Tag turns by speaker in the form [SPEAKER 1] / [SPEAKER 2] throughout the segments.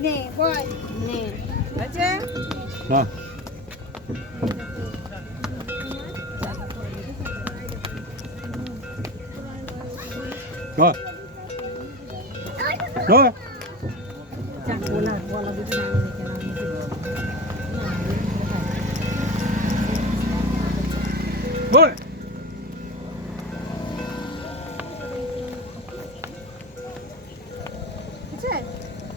[SPEAKER 1] Nè, boy.
[SPEAKER 2] Nè.
[SPEAKER 3] Baca.
[SPEAKER 4] Ha. Go. Go. Cak bola, bola gitu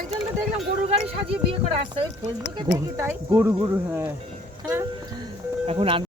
[SPEAKER 5] একজন তো দেখলাম গরু গাড়ি সাজিয়ে বিয়ে করে আসছে ওই ফেসবুকে দেখি তাই
[SPEAKER 6] গরু গরু হ্যাঁ, হ্যাঁ। এখন